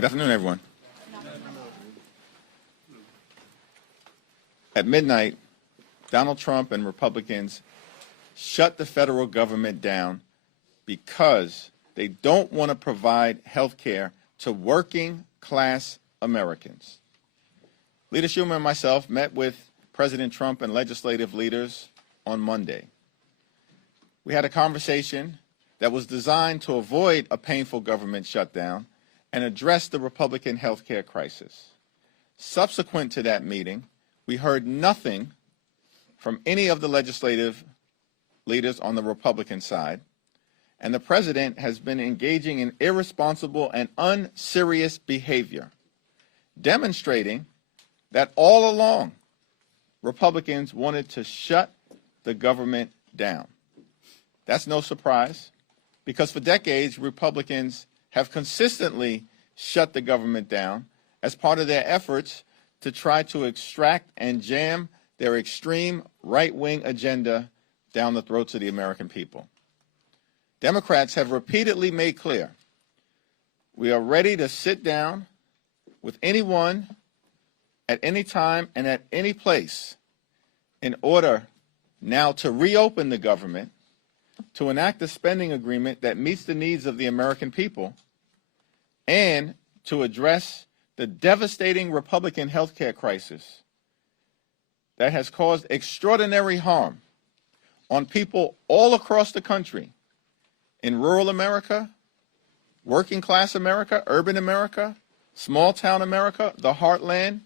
Good afternoon, everyone. At midnight, Donald Trump and Republicans shut the federal government down because they don't want to provide health care to working class Americans. Leader Schumer and myself met with President Trump and legislative leaders on Monday. We had a conversation that was designed to avoid a painful government shutdown and address the Republican health care crisis. Subsequent to that meeting, we heard nothing from any of the legislative leaders on the Republican side, and the president has been engaging in irresponsible and unserious behavior, demonstrating that all along Republicans wanted to shut the government down. That's no surprise, because for decades Republicans have consistently shut the government down as part of their efforts to try to extract and jam their extreme right-wing agenda down the throats of the American people. Democrats have repeatedly made clear we are ready to sit down with anyone at any time and at any place in order now to reopen the government, to enact a spending agreement that meets the needs of the American people, and to address the devastating Republican health care crisis that has caused extraordinary harm on people all across the country, in rural America, working class America, urban America, small town America, the heartland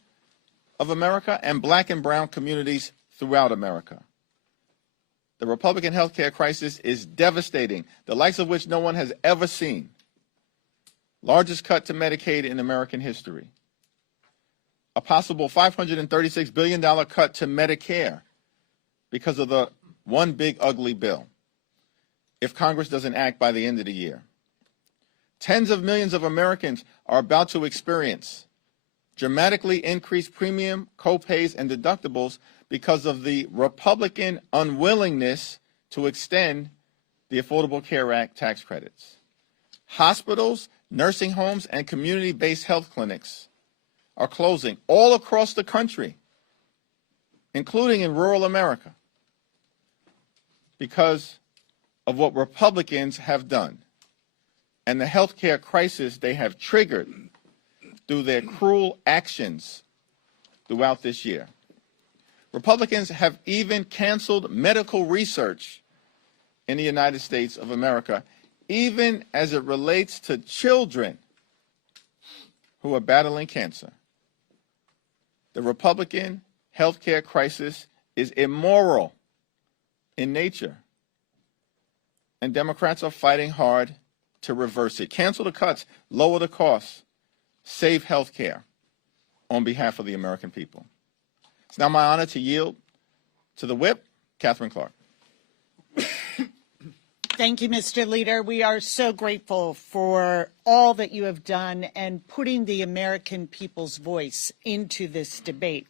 of America, and black and brown communities throughout America. The Republican health care crisis is devastating, the likes of which no one has ever seen. Largest cut to Medicaid in American history. A possible $536 billion cut to Medicare because of the one big ugly bill, if Congress doesn't act by the end of the year. Tens of millions of Americans are about to experience dramatically increased premium, co-pays, and deductibles because of the Republican unwillingness to extend the Affordable Care Act tax credits. Hospitals, nursing homes, and community-based health clinics are closing all across the country, including in rural America, because of what Republicans have done and the health care crisis they have triggered through their cruel actions throughout this year. Republicans have even canceled medical research in the United States of America, even as it relates to children who are battling cancer. The Republican health care crisis is immoral in nature, and Democrats are fighting hard to reverse it. Cancel the cuts, lower the costs, save health care on behalf of the American people. It's now my honor to yield to the whip, Catherine Clark. Thank you, Mr. Leader. We are so grateful for all that you have done and putting the American people's voice into this debate.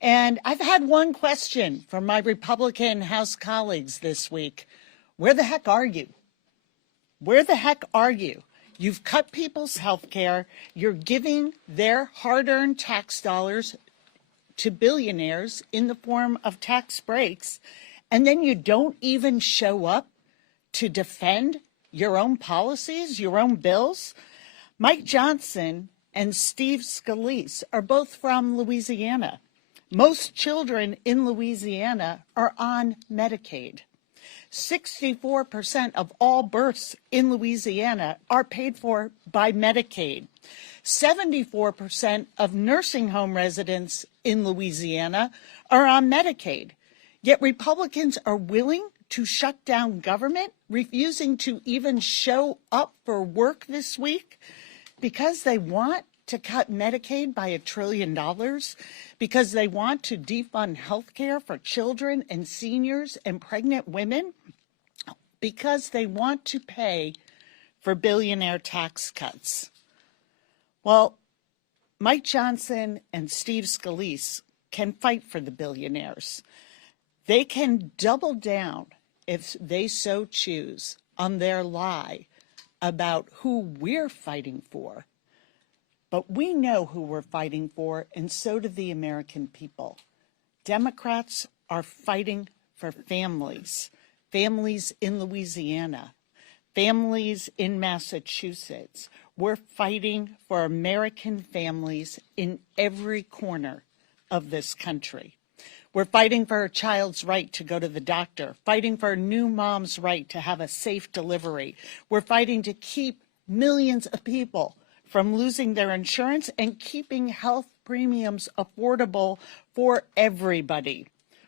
And I've had one question from my Republican House colleagues this week. Where the heck are you? Where the heck are you? You've cut people's health care. You're giving their hard-earned tax dollars to billionaires in the form of tax breaks, and then you don't even show up to defend your own policies, your own bills. Mike Johnson and Steve Scalise are both from Louisiana. Most children in Louisiana are on Medicaid. 64% of all births in Louisiana are paid for by Medicaid. 74% of nursing home residents in Louisiana are on Medicaid. Yet Republicans are willing to shut down government, refusing to even show up for work this week because they want to cut Medicaid by $1 trillion, because they want to defund health care for children and seniors and pregnant women, because they want to pay for billionaire tax cuts. Well, Mike Johnson and Steve Scalise can fight for the billionaires. They can double down, if they so choose, on their lie about who we're fighting for, But we know who we're fighting for, and so do the American people. Democrats are fighting for families, families in Louisiana, families in Massachusetts. We're fighting for American families in every corner of this country. We're fighting for a child's right to go to the doctor, fighting for a new mom's right to have a safe delivery. We're fighting to keep millions of people from losing their insurance and keeping health premiums affordable for everybody.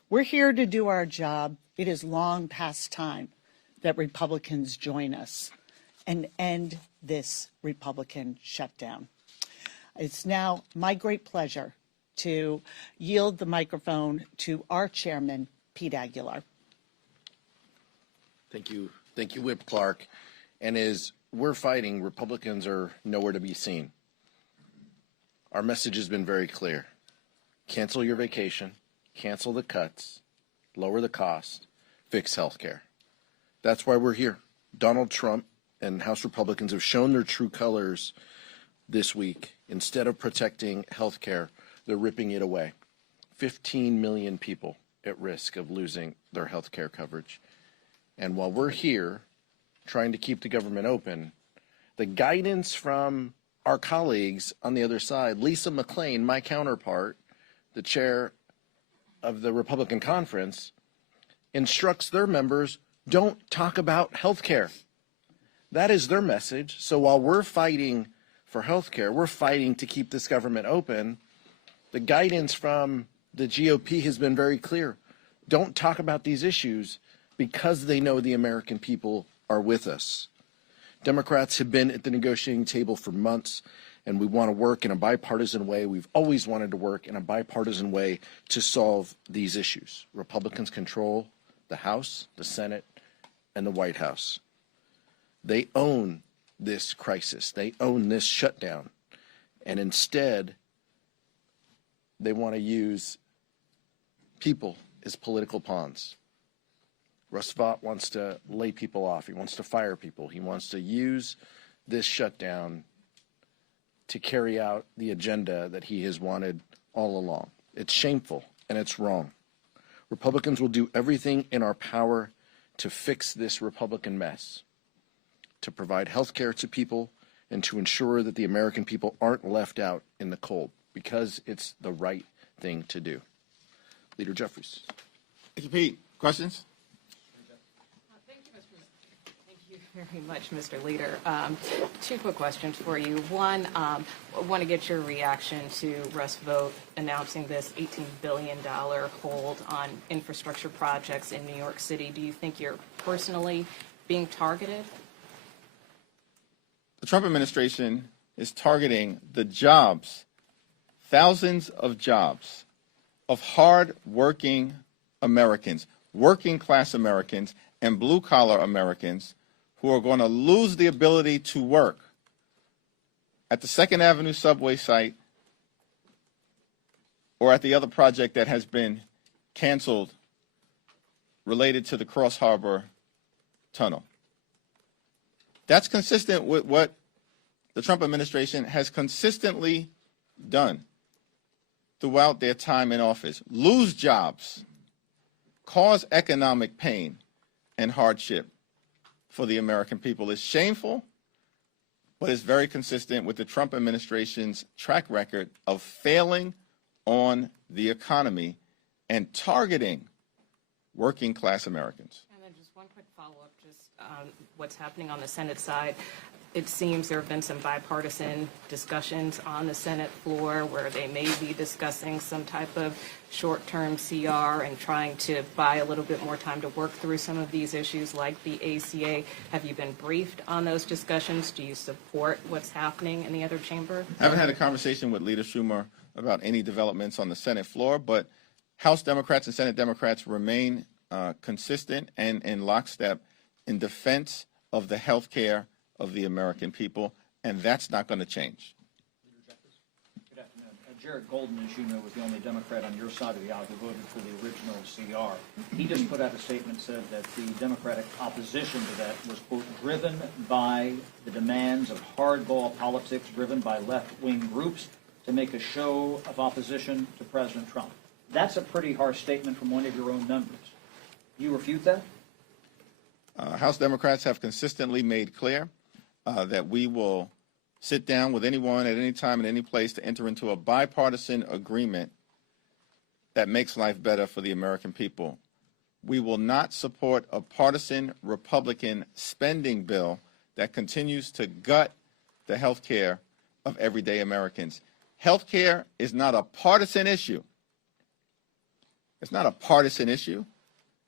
We're here to do our job. It is long past time that Republicans join us and end this Republican shutdown. It's now my great pleasure to yield the microphone to our chairman, Pete Aguilar. Thank you, Whip Clark. And as we're fighting, Republicans are nowhere to be seen. Our message has been very clear. Cancel your vacation, cancel the cuts, lower the cost, fix health care. That's why we're here. Donald Trump and House Republicans have shown their true colors this week. Instead of protecting health care, they're ripping it away. 15 million people at risk of losing their health care coverage. And while we're here trying to keep the government open, the guidance from our colleagues on the other side, Lisa McClain, my counterpart, the chair of the Republican conference, instructs their members, don't talk about health care. That is their message. So while we're fighting for health care, we're fighting to keep this government open. The guidance from the GOP has been very clear. Don't talk about these issues because they know the American people are with us. Democrats have been at the negotiating table for months, and we want to work in a bipartisan way. We've always wanted to work in a bipartisan way to solve these issues. Republicans control the House, the Senate, and the White House. They own this crisis. They own this shutdown. And instead, they want to use people as political pawns. Russ Vought wants to lay people off. He wants to fire people. He wants to use this shutdown to carry out the agenda that he has wanted all along. It's shameful and it's wrong. Republicans will do everything in our power to fix this Republican mess, to provide health care to people, and to ensure that the American people aren't left out in the cold, because it's the right thing to do. Leader Jeffries. Thank you, Pete. Questions? Thank you very much, Mr. Leader. Two quick questions for you. One, I want to get your reaction to Russ Vought announcing this $18 billion hold on infrastructure projects in New York City. Do you think you're personally being targeted? The Trump administration is targeting the jobs, thousands of jobs, of hard-working Americans, working-class Americans, and blue-collar Americans who are going to lose the ability to work at the 2nd Avenue subway site or at the other project that has been canceled related to the Cross Harbor Tunnel. That's consistent with what the Trump administration has consistently done throughout their time in office. Lose jobs, cause economic pain and hardship for the American people. It's shameful, but it's very consistent with the Trump administration's track record of failing on the economy and targeting working class Americans. And then just one quick follow-up, just what's happening on the Senate side. It seems there have been some bipartisan discussions on the Senate floor where they may be discussing some type of short-term CR and trying to buy a little bit more time to work through some of these issues like the ACA. Have you been briefed on those discussions? Do you support what's happening in the other chamber? I haven't had a conversation with Leader Schumer about any developments on the Senate floor, but House Democrats and Senate Democrats remain consistent and in lockstep in defense of the health care of the American people, and that's not going to change. Good afternoon. Jared Golden, as you know, was the only Democrat on your side of the aisle who voted for the original CR. He just put out a statement, said that the Democratic opposition to that was, quote, driven by the demands of hardball politics, driven by left-wing groups to make a show of opposition to President Trump. That's a pretty harsh statement from one of your own members. You refute that? House Democrats have consistently made clear that we will sit down with anyone at any time and any place to enter into a bipartisan agreement that makes life better for the American people. We will not support a partisan Republican spending bill that continues to gut the health care of everyday Americans. Health care is not a partisan issue. It's not a partisan issue.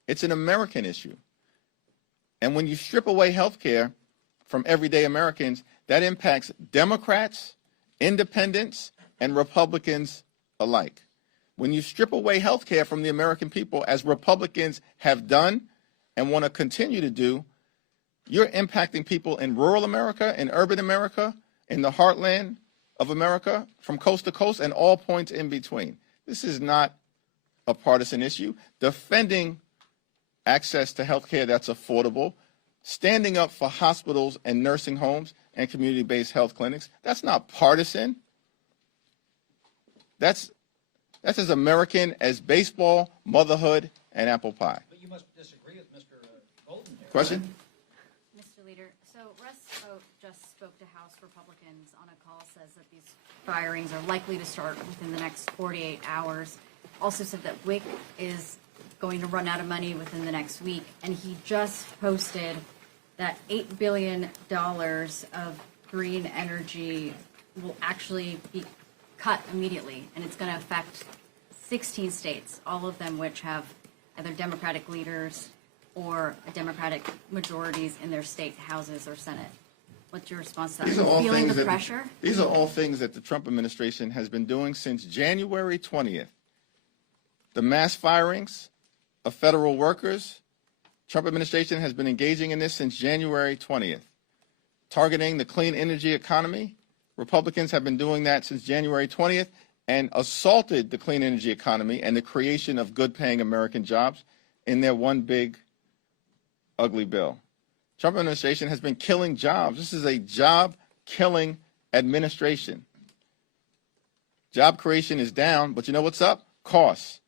It's an American issue. And when you strip away health care from everyday Americans, that impacts Democrats, independents, and Republicans alike. When you strip away health care from the American people, as Republicans have done and want to continue to do, you're impacting people in rural America, in urban America, in the heartland of America, from coast to coast, and all points in between. This is not a partisan issue. Defending access to health care that's affordable, standing up for hospitals and nursing homes and community-based health clinics, that's not partisan. That's as American as baseball, motherhood, and apple pie. But you must disagree with Mr. Golden here. Question? Mr. Leader, so Russ just spoke to House Republicans on a call, says that these firings are likely to start within the next 48 hours. Also said that WIC is going to run out of money within the next week, and he just posted that $8 billion of green energy will actually be cut immediately, and it's going to affect 16 states, all of them which have either Democratic leaders or Democratic majorities in their state houses or Senate. What's your response to that? Are you feeling the pressure? These are all things that the Trump administration has been doing since January 20th. The mass firings of federal workers, Trump administration has been engaging in this since January 20th. Targeting the clean energy economy, Republicans have been doing that since January 20th and assaulted the clean energy economy and the creation of good-paying American jobs in their one big, ugly bill. Trump administration has been killing jobs. This is a job-killing administration. Job creation is down, but you know what's up? Costs.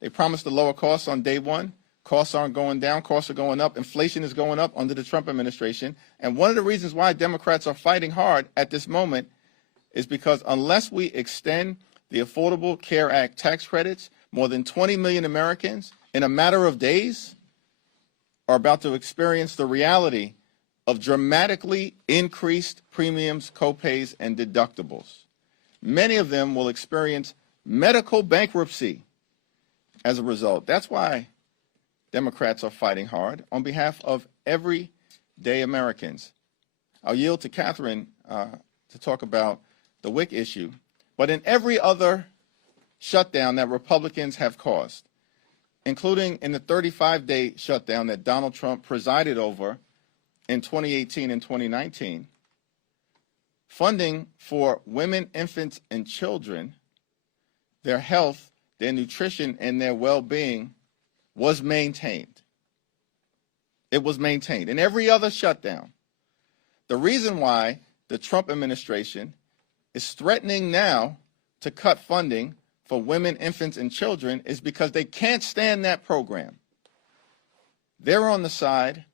They promised to lower costs on day one. Costs aren't going down. Costs are going up. Inflation is going up under the Trump administration. And one of the reasons why Democrats are fighting hard at this moment is because unless we extend the Affordable Care Act tax credits, more than 20 million Americans in a matter of days are about to experience the reality of dramatically increased premiums, copays, and deductibles. Many of them will experience medical bankruptcy as a result. That's why Democrats are fighting hard on behalf of everyday Americans. I'll yield to Catherine to talk about the WIC issue. But in every other shutdown that Republicans have caused, including in the 35-day shutdown that Donald Trump presided over in 2018 and 2019, funding for women, infants, and children, their health, their nutrition, and their well-being was maintained. It was maintained. In every other shutdown, the reason why the Trump administration is threatening now to cut funding for women, infants, and children is because they can't stand that program. They're on the side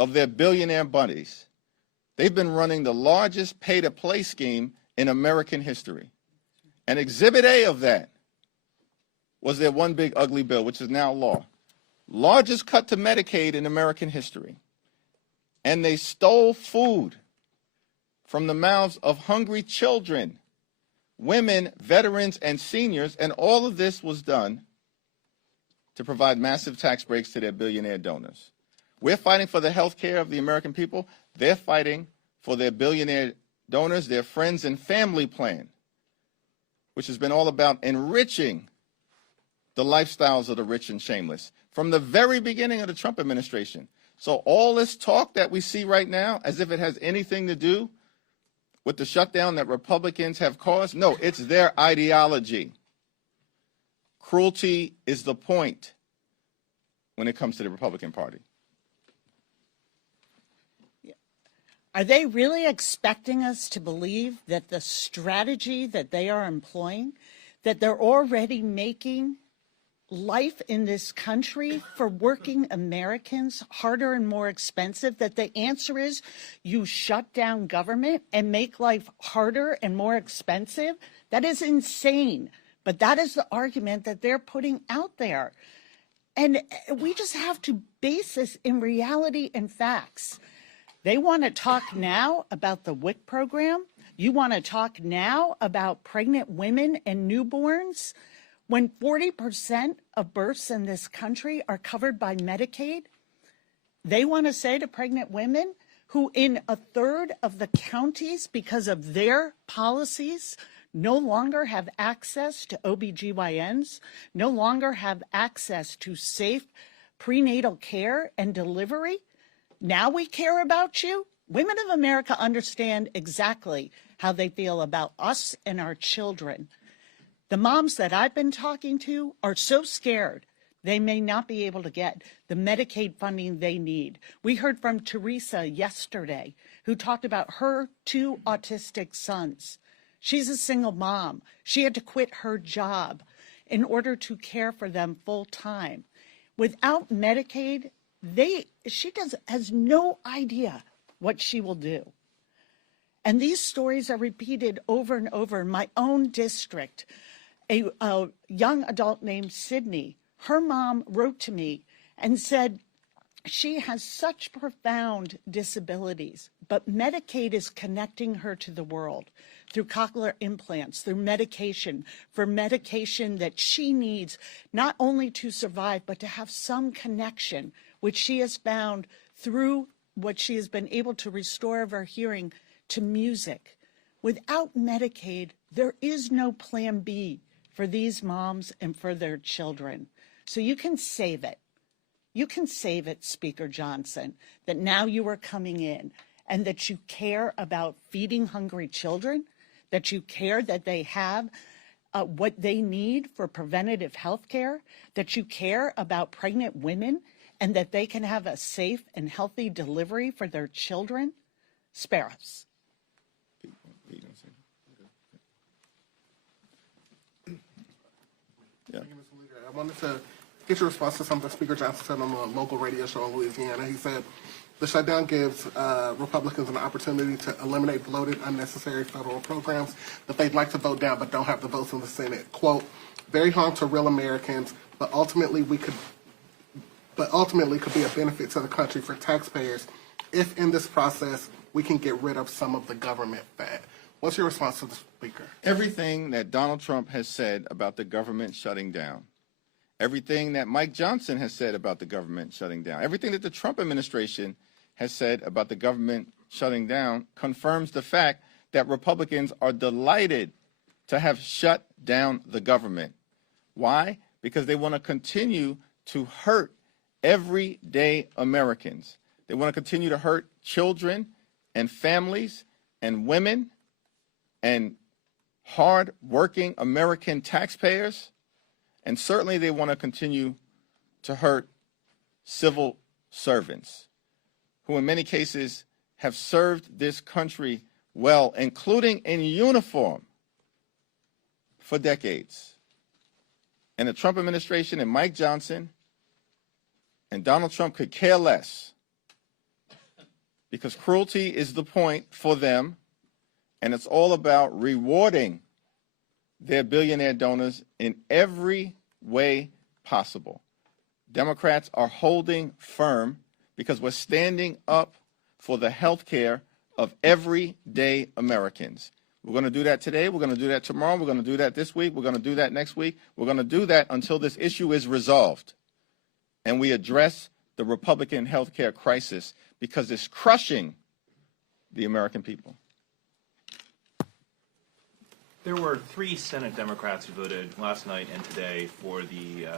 of their billionaire buddies. They've been running the largest pay-to-play scheme in American history. And Exhibit A of that was their one big ugly bill, which is now law. Largest cut to Medicaid in American history. And they stole food from the mouths of hungry children, women, veterans, and seniors, and all of this was done to provide massive tax breaks to their billionaire donors. We're fighting for the health care of the American people. They're fighting for their billionaire donors, their friends and family plan, which has been all about enriching the lifestyles of the rich and shameless from the very beginning of the Trump administration. So all this talk that we see right now, as if it has anything to do with the shutdown that Republicans have caused? No, it's their ideology. Cruelty is the point when it comes to the Republican Party. Are they really expecting us to believe that the strategy that they are employing, that they're already making life in this country for working Americans harder and more expensive, that the answer is you shut down government and make life harder and more expensive? That is insane. But that is the argument that they're putting out there. And we just have to base this in reality and facts. They want to talk now about the WIC program. You want to talk now about pregnant women and newborns when 40% of births in this country are covered by Medicaid. They want to say to pregnant women who in a third of the counties, because of their policies, no longer have access to OBGYNs, no longer have access to safe prenatal care and delivery. Now we care about you? Women of America understand exactly how they feel about us and our children. The moms that I've been talking to are so scared they may not be able to get the Medicaid funding they need. We heard from Teresa yesterday, who talked about her 2 autistic sons. She's a single mom. She had to quit her job in order to care for them full time. Without Medicaid, she has no idea what she will do. And these stories are repeated over and over in my own district. A young adult named Sydney, her mom wrote to me and said she has such profound disabilities, but Medicaid is connecting her to the world through cochlear implants, through medication, for medication that she needs not only to survive, but to have some connection, which she has found through what she has been able to restore of her hearing to music. Without Medicaid, there is no plan B for these moms and for their children. So you can save it. You can save it, Speaker Johnson, that now you are coming in and that you care about feeding hungry children, that you care that they have what they need for preventative health care, that you care about pregnant women and that they can have a safe and healthy delivery for their children. Spare us. Yeah. I wanted to get your response to something Speaker Johnson said on a local radio show in Louisiana. He said the shutdown gives Republicans an opportunity to eliminate bloated, unnecessary federal programs that they'd like to vote down but don't have the votes in the Senate. Quote, very harm to real Americans, but ultimately could be a benefit to the country for taxpayers if in this process we can get rid of some of the government fat. What's your response to the Speaker? Everything that Donald Trump has said about the government shutting down, everything that Mike Johnson has said about the government shutting down, everything that the Trump administration has said about the government shutting down confirms the fact that Republicans are delighted to have shut down the government. Why? Because they want to continue to hurt everyday Americans. They want to continue to hurt children and families and women and hard-working American taxpayers. And certainly they want to continue to hurt civil servants who in many cases have served this country well, including in uniform, for decades. And the Trump administration and Mike Johnson and Donald Trump could care less because cruelty is the point for them, and it's all about rewarding their billionaire donors in every way possible. Democrats are holding firm because we're standing up for the health care of everyday Americans. We're going to do that today. We're going to do that tomorrow. We're going to do that this week. We're going to do that next week. We're going to do that until this issue is resolved and we address the Republican health care crisis because it's crushing the American people. There were 3 Senate Democrats who voted last night and today for the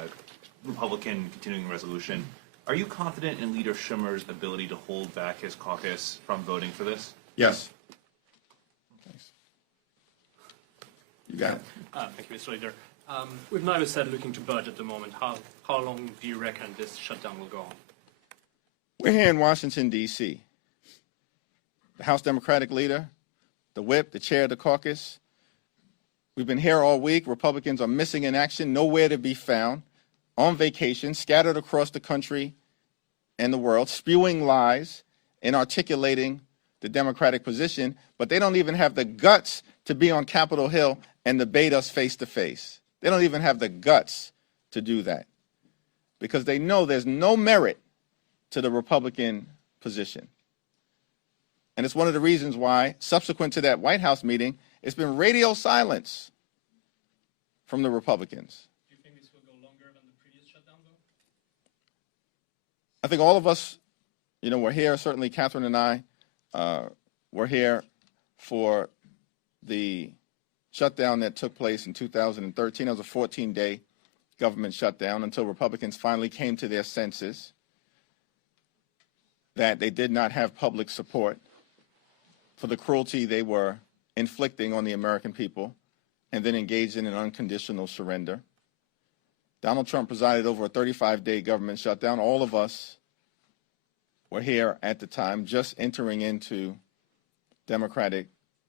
Republican continuing resolution. Are you confident in Leader Schumer's ability to hold back his caucus from voting for this? Yes. You got it. Thank you, Mr. Leader. We've neither said looking to budget at the moment. How long do you reckon this shutdown will go on? We're here in Washington, D.C. The House Democratic leader, the whip, the chair of the caucus. We've been here all week. Republicans are missing in action, nowhere to be found, on vacation, scattered across the country and the world, spewing lies and articulating the Democratic position, but they don't even have the guts to be on Capitol Hill and debate us face to face. They don't even have the guts to do that because they know there's no merit to the Republican position. And it's one of the reasons why, subsequent to that White House meeting, it's been radio silence from the Republicans. Do you think this will go longer than the previous shutdown, though? I think all of us, we're here, certainly Catherine and I, we're here for the shutdown that took place in 2013. It was a 14-day government shutdown until Republicans finally came to their senses that they did not have public support for the cruelty they were inflicting on the American people and then engaged in an unconditional surrender. Donald Trump presided over a 35-day government shutdown. All of us were here at the time, just entering into Democratic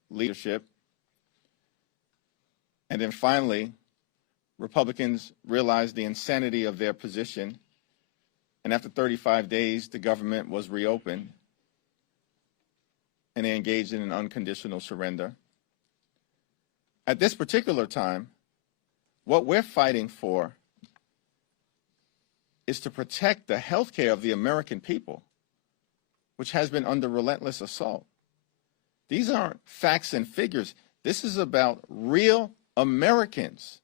leadership. And then finally, Republicans realized the insanity of their position. And after 35 days, the government was reopened and they engaged in an unconditional surrender. At this particular time, what we're fighting for is to protect the health care of the American people, which has been under relentless assault. These aren't facts and figures. This is about real Americans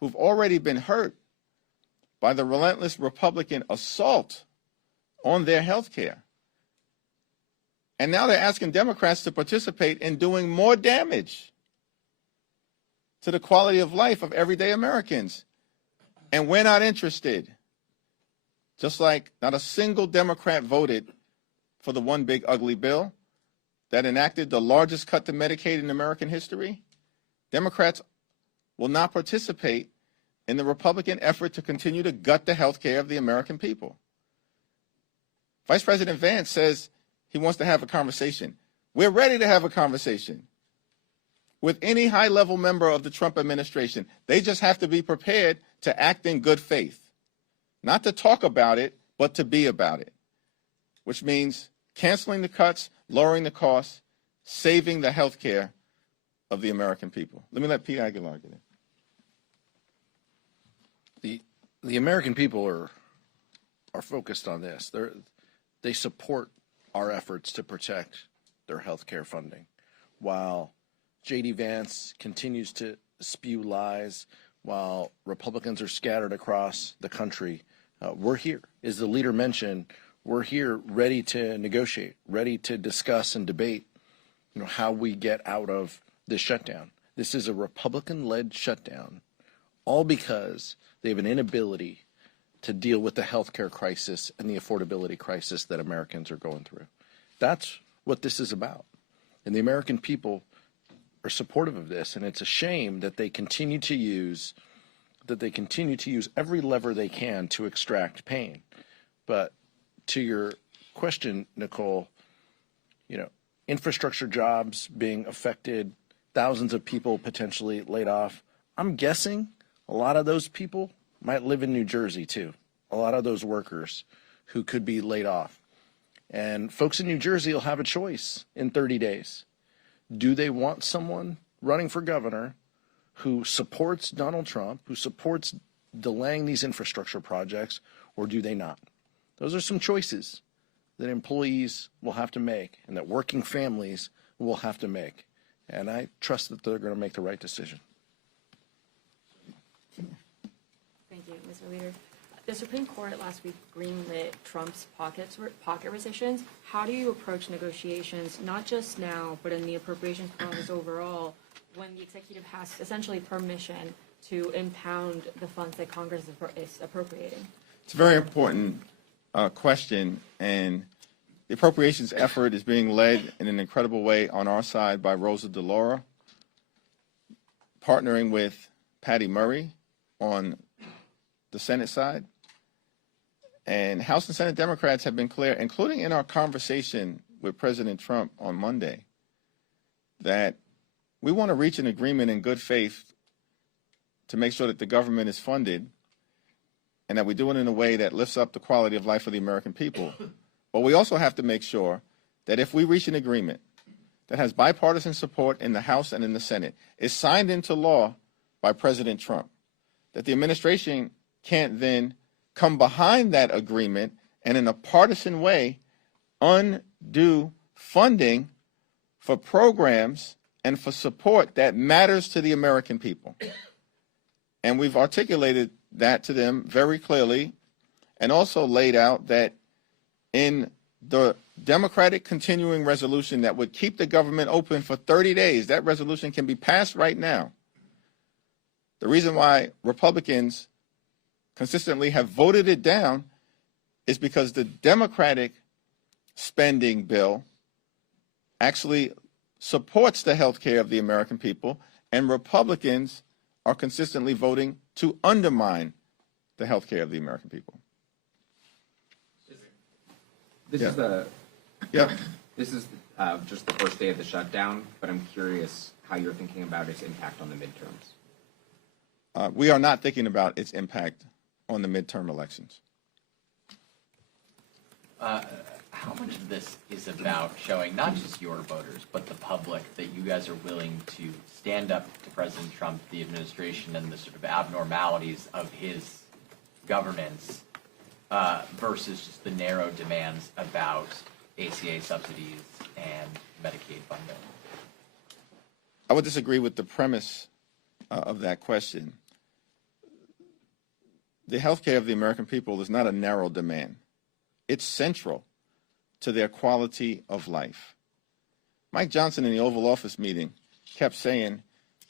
who've already been hurt by the relentless Republican assault on their health care. And now they're asking Democrats to participate in doing more damage to the quality of life of everyday Americans. And we're not interested. Just like not a single Democrat voted for the one big ugly bill that enacted the largest cut to Medicaid in American history, Democrats will not participate in the Republican effort to continue to gut the health care of the American people. Vice President Vance says he wants to have a conversation. We're ready to have a conversation with any high-level member of the Trump administration. They just have to be prepared to act in good faith, not to talk about it, but to be about it, which means canceling the cuts, lowering the costs, saving the health care of the American people. Let me let Pete Aguilar get in. The American people are focused on this. They support our efforts to protect their health care funding. While J.D. Vance continues to spew lies, while Republicans are scattered across the country, we're here. As the leader mentioned, we're here ready to negotiate, ready to discuss and debate, how we get out of this shutdown. This is a Republican-led shutdown, all because they have an inability to deal with the healthcare crisis and the affordability crisis that Americans are going through. That's what this is about. And the American people are supportive of this, and it's a shame that they continue to use every lever they can to extract pain. But to your question, Nicole, infrastructure jobs being affected, thousands of people potentially laid off. I'm guessing a lot of those people might live in New Jersey too. A lot of those workers who could be laid off. And folks in New Jersey will have a choice in 30 days. Do they want someone running for governor who supports Donald Trump, who supports delaying these infrastructure projects, or do they not? Those are some choices that employees will have to make and that working families will have to make. And I trust that they're going to make the right decision. Thank you, Mr. Leader. The Supreme Court last week greenlit Trump's pocket rescissions. How do you approach negotiations, not just now, but in the appropriations process overall, when the executive has essentially permission to impound the funds that Congress is appropriating? It's a very important question, and the appropriations effort is being led in an incredible way on our side by Rosa DeLauro. partnering with Patty Murray on the Senate side. And House and Senate Democrats have been clear, including in our conversation with President Trump on Monday, that we want to reach an agreement in good faith to make sure that the government is funded and that we do it in a way that lifts up the quality of life for the American people. But we also have to make sure that if we reach an agreement that has bipartisan support in the House and in the Senate, is signed into law by President Trump, that the administration can't then come behind that agreement and in a partisan way undo funding for programs and for support that matters to the American people. And we've articulated that to them very clearly and also laid out that in the Democratic continuing resolution that would keep the government open for 30 days, that resolution can be passed right now. The reason why Republicans consistently have voted it down is because the Democratic spending bill actually supports the health care of the American people, and Republicans are consistently voting to undermine the health care of the American people. This Yeah. is the Yeah. this is just the first day of the shutdown, but I'm curious how you're thinking about its impact on the midterms. We are not thinking about its impact on the midterm elections. How much of this is about showing not just your voters, but the public, that you guys are willing to stand up to President Trump, the administration, and the sort of abnormalities of his governance versus just the narrow demands about ACA subsidies and Medicaid funding? I would disagree with the premise of that question. The health care of the American people is not a narrow demand. It's central to their quality of life. Mike Johnson in the Oval Office meeting kept saying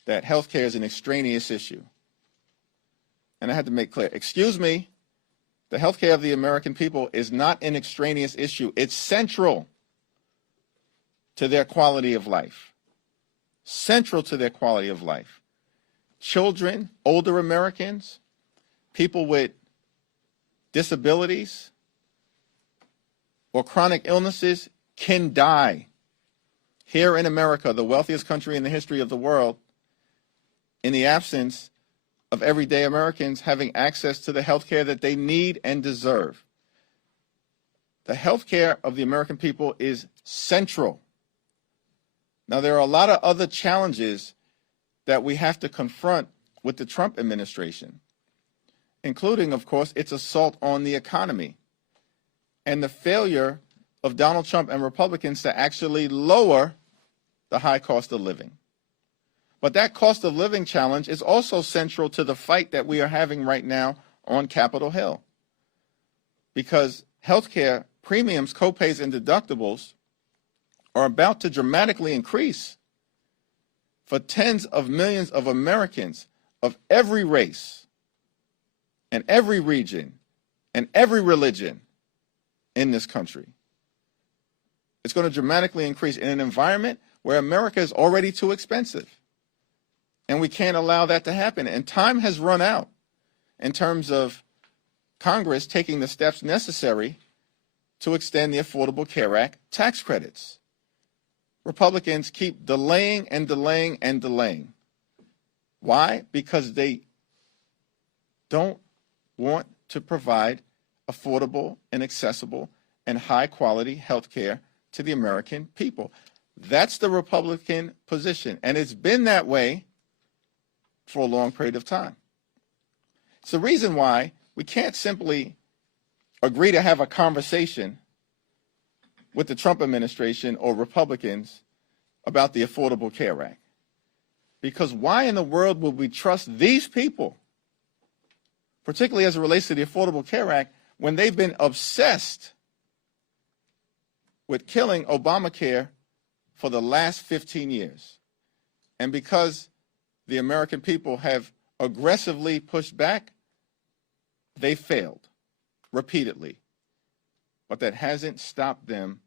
that health care is an extraneous issue. And I had to make clear, excuse me, the health care of the American people is not an extraneous issue. It's central to their quality of life. Central to their quality of life. Children, older Americans, people with disabilities or chronic illnesses can die. Here in America, the wealthiest country in the history of the world, in the absence of everyday Americans having access to the health care that they need and deserve. The health care of the American people is central. Now, there are a lot of other challenges that we have to confront with the Trump administration, including, of course, its assault on the economy and the failure of Donald Trump and Republicans to actually lower the high cost of living. But that cost of living challenge is also central to the fight that we are having right now on Capitol Hill. Because healthcare premiums, copays, and deductibles are about to dramatically increase for tens of millions of Americans of every race and every region and every religion in this country. It's going to dramatically increase in an environment where America is already too expensive. And we can't allow that to happen. And time has run out in terms of Congress taking the steps necessary to extend the Affordable Care Act tax credits. Republicans keep delaying and delaying and delaying. Why? Because they don't want to provide affordable and accessible and high quality health care to the American people. That's the Republican position, and it's been that way for a long period of time. It's the reason why we can't simply agree to have a conversation with the Trump administration or Republicans about the Affordable Care Act. Because why in the world would we trust these people, particularly as it relates to the Affordable Care Act, when they've been obsessed with killing Obamacare for the last 15 years? And because the American people have aggressively pushed back, they failed repeatedly. But that hasn't stopped them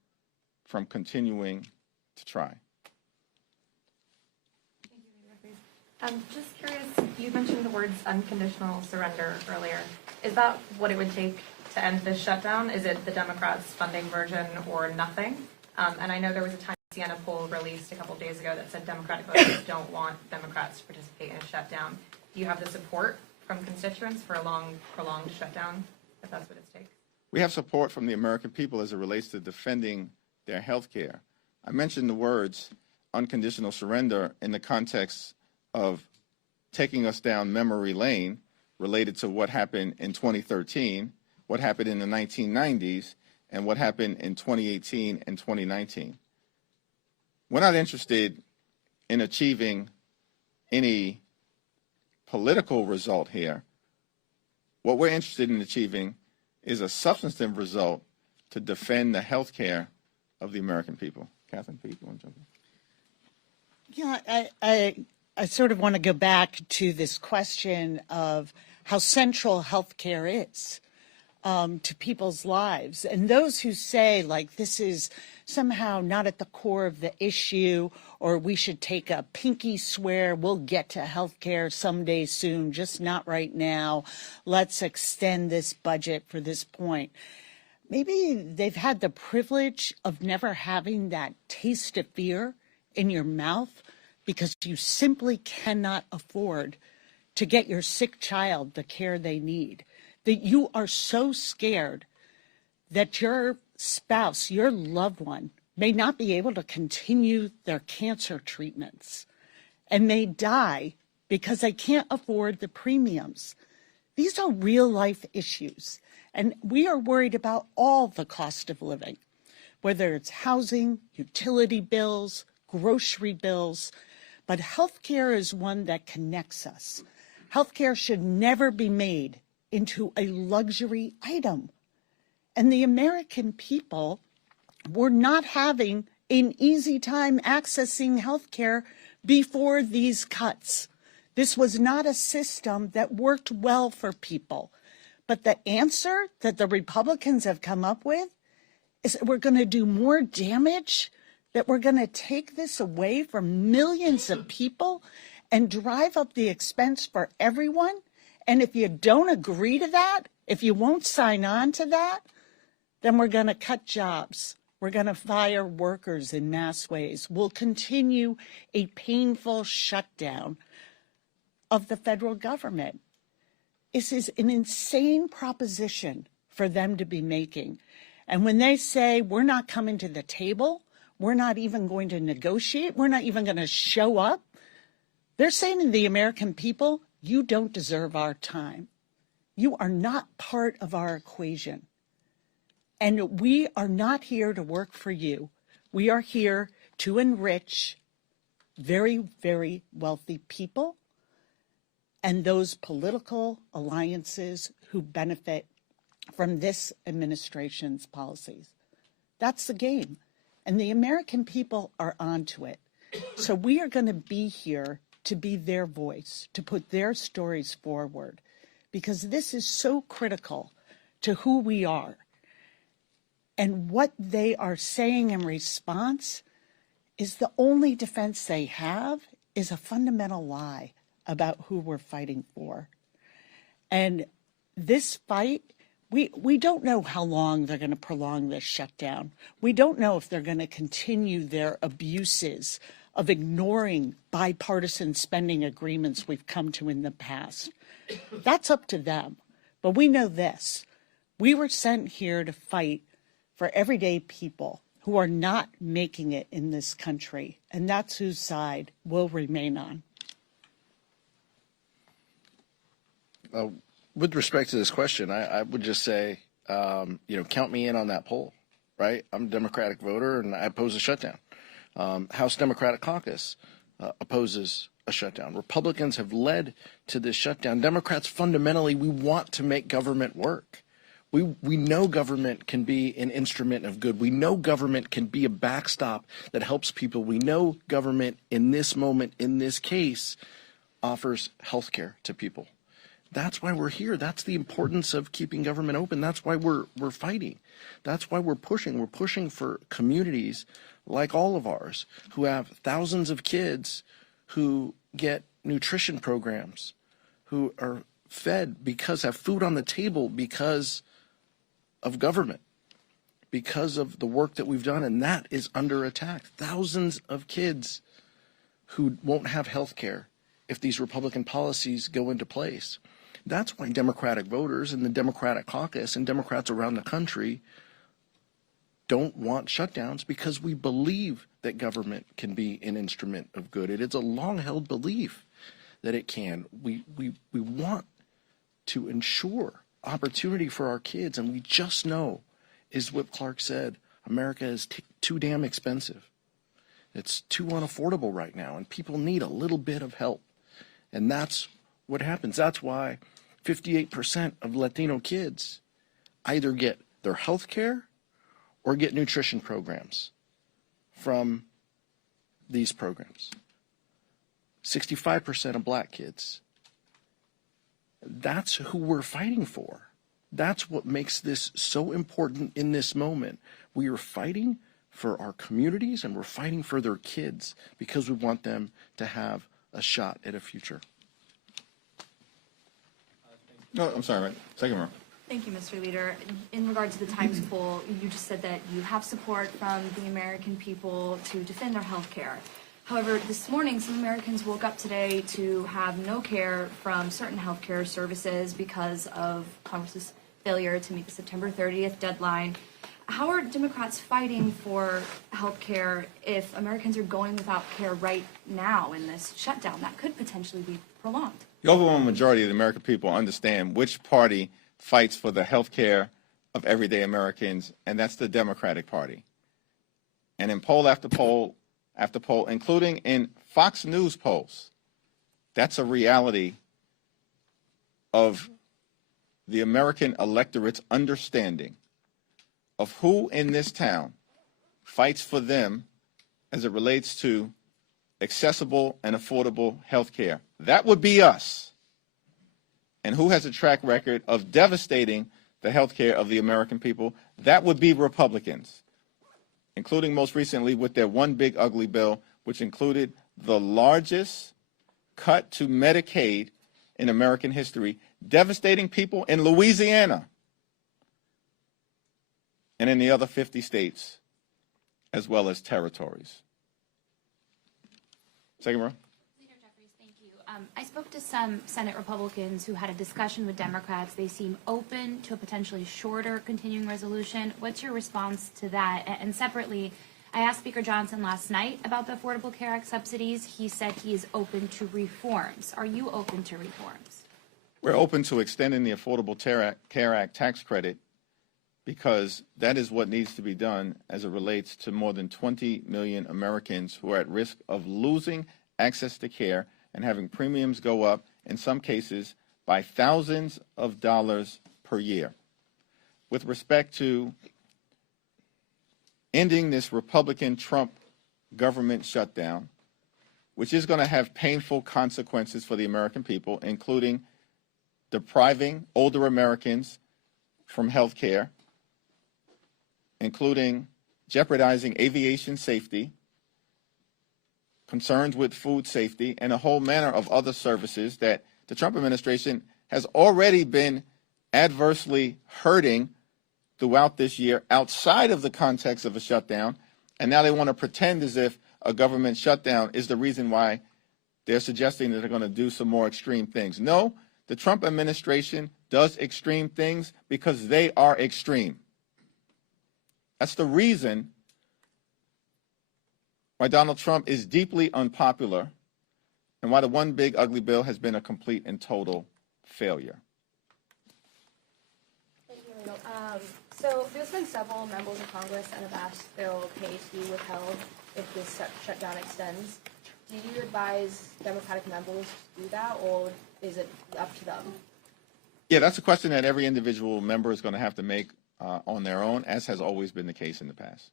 from continuing to try. I'm just curious, you mentioned the words unconditional surrender earlier. Is that what it would take to end this shutdown? Is it the Democrats' funding version or nothing? And I know there was a Time Siena poll released a couple of days ago that said Democratic voters don't want Democrats to participate in a shutdown. Do you have the support from constituents for a prolonged shutdown, if that's what it takes? We have support from the American people as it relates to defending their health care. I mentioned the words unconditional surrender in the context of taking us down memory lane related to what happened in 2013, what happened in the 1990s, and what happened in 2018 and 2019. We're not interested in achieving any political result here. What we're interested in achieving is a substantive result to defend the health care of the American people. Catherine, Pete, you want to jump in? Yeah, I sort of want to go back to this question of how central healthcare is to people's lives. And those who say, like, this is somehow not at the core of the issue, or we should take a pinky swear we'll get to healthcare someday soon, just not right now. Let's extend this budget for this point. Maybe they've had the privilege of never having that taste of fear in your mouth because you simply cannot afford to get your sick child the care they need. That you are so scared that your spouse, your loved one, may not be able to continue their cancer treatments and may die because they can't afford the premiums. These are real life issues. And we are worried about all the cost of living, whether it's housing, utility bills, grocery bills. But healthcare is one that connects us. Healthcare should never be made into a luxury item. And the American people were not having an easy time accessing healthcare before these cuts. This was not a system that worked well for people. But the answer that the Republicans have come up with is that we're going to do more damage, that we're going to take this away from millions of people and drive up the expense for everyone. And if you don't agree to that, if you won't sign on to that, then we're going to cut jobs. We're going to fire workers in mass ways. We'll continue a painful shutdown of the federal government. This is an insane proposition for them to be making. And when they say we're not coming to the table, we're not even going to negotiate, we're not even going to show up, they're saying to the American people, you don't deserve our time. You are not part of our equation. And we are not here to work for you. We are here to enrich very, very wealthy people and those political alliances who benefit from this administration's policies. That's the game. And the American people are onto it. So we are going to be here to be their voice, to put their stories forward, because this is so critical to who we are. And what they are saying in response is the only defense they have is a fundamental lie about who we're fighting for. And this fight, we don't know how long they're going to prolong this shutdown. We don't know if they're going to continue their abuses of ignoring bipartisan spending agreements we've come to in the past. That's up to them. But we know this. We were sent here to fight for everyday people who are not making it in this country, and that's whose side we'll remain on. With respect to this question, I would just say, count me in on that poll, right? I'm a Democratic voter, and I oppose a shutdown. House Democratic Caucus opposes a shutdown. Republicans have led to this shutdown. Democrats, fundamentally, we want to make government work. We know government can be an instrument of good. We know government can be a backstop that helps people. We know government in this moment, in this case, offers health care to people. That's why we're here. That's the importance of keeping government open. That's why we're fighting. That's why we're pushing. We're pushing for communities like all of ours who have thousands of kids who get nutrition programs, who are fed because have food on the table because of government, because of the work that we've done, and that is under attack. Thousands of kids who won't have health care if these Republican policies go into place. That's why Democratic voters and the Democratic caucus and Democrats around the country don't want shutdowns, because we believe that government can be an instrument of good. It is a long-held belief that it can. We want to ensure opportunity for our kids, and we just know, is what Clark said, America is too damn expensive. It's too unaffordable right now, and people need a little bit of help. And that's what happens. That's why 58% of Latino kids either get their health care or get nutrition programs from these programs. 65% of black kids. That's who we're fighting for. That's what makes this so important in this moment. We are fighting for our communities, and we're fighting for their kids because we want them to have a shot at a future. No, I'm sorry, right? Second row. Thank you, Mr. Leader. In regard to the Times poll, you just said that you have support from the American people to defend their health care. However, this morning, some Americans woke up today to have no care from certain health care services because of Congress's failure to meet the September 30th deadline. How are Democrats fighting for health care if Americans are going without care right now in this shutdown that could potentially be prolonged? The overwhelming majority of the American people understand which party fights for the health care of everyday Americans, and that's the Democratic Party. And in poll after poll after poll, including in Fox News polls, that's a reality of the American electorate's understanding of who in this town fights for them as it relates to accessible and affordable health care. That would be us. And who has a track record of devastating the health care of the American people? That would be Republicans, including most recently with their one big ugly bill, which included the largest cut to Medicaid in American history, devastating people in Louisiana and in the other 50 states, as well as territories. Second row. Leader Jeffries, thank you. I spoke to some Senate Republicans who had a discussion with Democrats. They seem open to a potentially shorter continuing resolution. What's your response to that? And separately, I asked Speaker Johnson last night about the Affordable Care Act subsidies. He said he is open to reforms. Are you open to reforms? We're open to extending the Affordable Care Act tax credit because that is what needs to be done as it relates to more than 20 million Americans who are at risk of losing access to care and having premiums go up, in some cases, by thousands of dollars per year. With respect to ending this Republican Trump government shutdown, which is going to have painful consequences for the American people, including depriving older Americans from health care, including jeopardizing aviation safety, concerns with food safety, and a whole manner of other services that the Trump administration has already been adversely hurting throughout this year outside of the context of a shutdown. And now they want to pretend as if a government shutdown is the reason why they're suggesting that they're going to do some more extreme things. No, the Trump administration does extreme things because they are extreme. That's the reason why Donald Trump is deeply unpopular and why the one big ugly bill has been a complete and total failure. Thank you, Randall. So there's been several members of Congress that have asked their pay to be withheld if this shutdown extends. Do you advise Democratic members to do that, or is it up to them? Yeah, that's a question that every individual member is going to have to make on their own, as has always been the case in the past.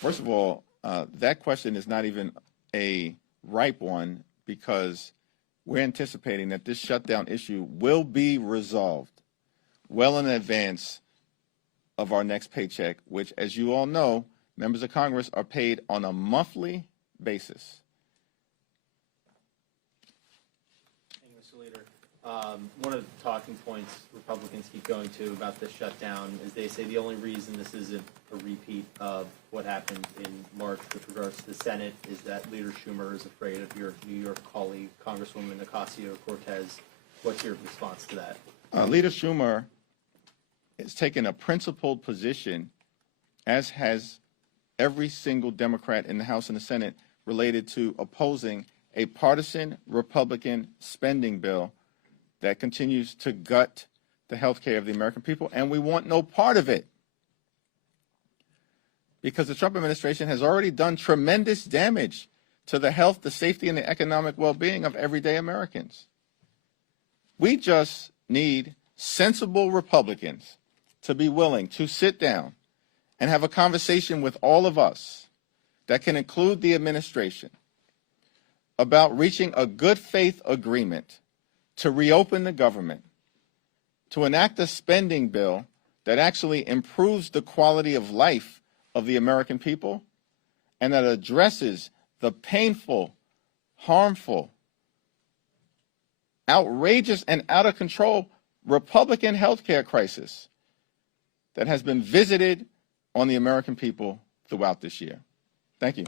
First of all, that question is not even a ripe one because we're anticipating that this shutdown issue will be resolved well in advance of our next paycheck, which, as you all know, members of Congress are paid on a monthly basis. One of the talking points Republicans keep going to about this shutdown is they say the only reason this isn't a repeat of what happened in March with regards to the Senate is that Leader Schumer is afraid of your New York colleague, Congresswoman Ocasio-Cortez. What's your response to that? Leader Schumer has taken a principled position, as has every single Democrat in the House and the Senate, related to opposing a partisan Republican spending bill that continues to gut the health care of the American people, and we want no part of it. Because the Trump administration has already done tremendous damage to the health, the safety, and the economic well-being of everyday Americans. We just need sensible Republicans to be willing to sit down and have a conversation with all of us that can include the administration about reaching a good faith agreement to reopen the government, to enact a spending bill that actually improves the quality of life of the American people and that addresses the painful, harmful, outrageous, and out of control Republican health care crisis that has been visited on the American people throughout this year. Thank you.